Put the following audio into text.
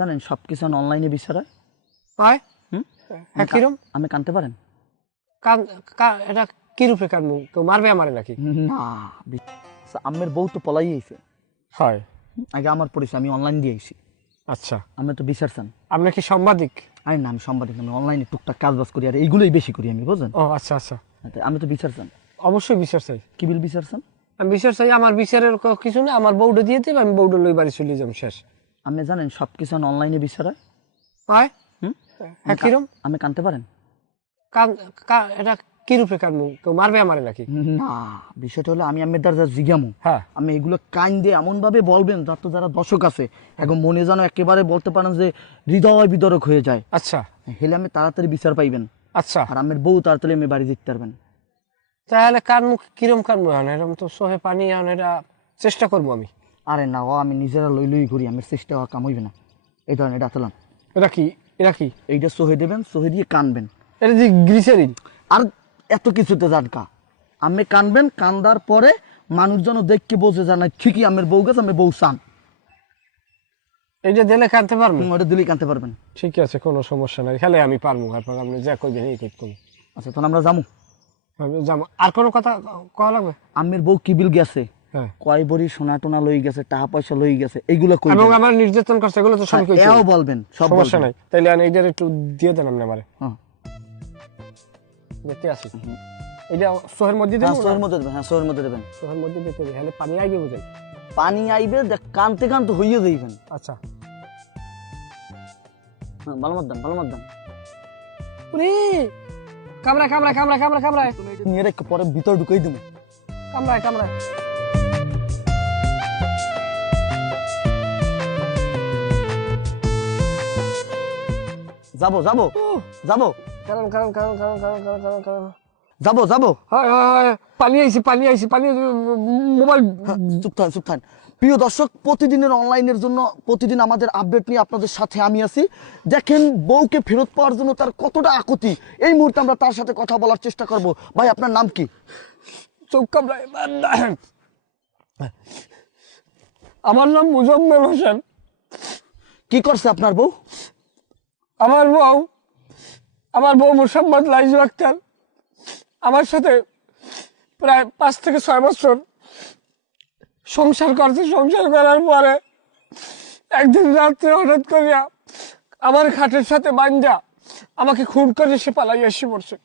জানেন সবকিছু অনলাইনে বিচার হয়। হয় হুম? হ্যাঁ কিরম আমি কানতে পারেন এটা কি রূপে কানমু কেউ মারবে আমারে নাকি? না। আচ্ছা, আম্মের বউ তো পলাই আইছে। হয় আগে আমার পরিচয়, আমি অনলাইন দিয়ে আইছি। আচ্ছা আমি তো বিচার চান। আপনি কি সাংবাদিক? আরে না, আমি সাংবাদিক না, আমি অনলাইনে টুকটাক কাজ বাজ করি, আর এইগুলোই বেশি করি আমি, বুঝলেন? ও আচ্ছা আচ্ছা আমি তো বিচার চান। অবশ্যই বিচার চাই। কি বিল বিচার চান? আমি বিচার চাই, আমার বিচারের কিছু না, আমার বউটা দিয়ে দেবে, আমি বউটা লই বাড়ি চলে যাবো, শেষ। আপনি জানেন সবকিছু অনলাইনে বিচার হয়। হয় হুম? হ্যাঁ কিরম আমি কানতে পারেন এটা কি রূপে কানমু কেউ মারবে আমারে নাকি? না। বিষয়টা হলো আমি আমের দ্বারা জিজ্ঞামু। হ্যাঁ আমি এগুলো কান দিয়ে এমন ভাবে বলবেন যারা দর্শক আছে এখন মনে যেন একেবারে বলতে পারেন যে হৃদয় বিদরক হয়ে যায়। আচ্ছা হেলে আমি তাড়াতাড়ি বিচার পাইবেন, আচ্ছা আর আমের বউ তাড়াতাড়ি আমি বাড়ি জিততে পারবেন। তাহলে কানমু কিরম কানমু? এরকম তো সোহে পানি এটা চেষ্টা করবো আমি। আরে না, আমি নিজেরা লই করি, আমার চেষ্টা কাম হইবে না। এই ধরেন এটা আতলাম, এটা কি এইটা সহে দেবেন, সহে দিয়ে কানবেন। এটা যে গ্লিসারিন? আর এত কিছুতে জানকা আমি কানবেন, কান্দার পরে মানুষজন দেখকে বোঝে জানা ঠিকই আমের বউ গেছে, আমি বউ চান। এইটা দিলে কানতে পারবো? ওটা দিলেই কানতে পারবেন। ঠিক আছে, কোনো সমস্যা নাই, খেলে আমি পারবো। আপনার আপনি যা করবেন এই করতে। আচ্ছা, তখন আমরা যাবো। আমি যাবো। আর কোনো কথা কওয়া লাগবে? আমের বউ কি বিল গেছে, হ্যাঁ, কয় বড়ি সোনা টোনা লই গেছে, টাকা পয়সা লই গেছে, এইগুলো কই এবং আমার নির্যাতন করছে, এগুলো তো সব কইছি। এও বলবেন, সব সমস্যা বলবেন। নাই, তাইলে আমি এইটার একটু দিয়ে দেন আপনি আমারে। হ্যাঁ দেখতে আসি এইটা সোহের মধ্যে দেন। হ্যাঁ, সোহের মধ্যে দেবেন, হ্যাঁ সোহের মধ্যে দেবেন। সোহের মধ্যে দিতে হবে, হলে পানি আইবে বুঝাই। পানি আইবে, কানতে কানতে হইয়ে যাইবেন। আচ্ছা হ্যাঁ, ভালো মত দেন, ভালো মত দেন। উনি কামড়ায় কামড়ায় কামড়ায় কামড়ায় কামড়ায় নিয়ে রেখে পরে ভিতর ঢুকাই দেবো। কামড়ায় কামড়ায়। যাবো যাবো যাবো কারণ কারণ কারণ কারণ কারণ কারণ কারণ কারণ যাবো যাবো। হয় হয় হয়, পানি আইছি পানি আইছি পানি। মোবাইল চুপ থান চুপ থান। প্রিয় দর্শক, প্রতিদিনের অনলাইনের জন্য প্রতিদিন আমাদের আপডেট নিয়ে আপনাদের সাথে আমি আছি। দেখেন বউকে ফেরত পাওয়ার জন্য তার কতটা আকুতি, এই মুহূর্তে আমরা তার সাথে কথা বলার চেষ্টা করব। ভাই, আপনার নাম কি? চোখ কামড়ায়। আমার নাম মুজাম্মেল হোসেন। কি করছে আপনার বউ? আমার বউ মোসাম্মদ লাইজু আক্তার আমার সাথে প্রায় 5 থেকে 6 বছর সংসার করছে। সংসার করার পরে একদিন রাত্রে হঠাৎ করিয়া আমার খাটের সাথে বান্ধা আমাকে খুন করে সে পালাই এসে পড়ছে।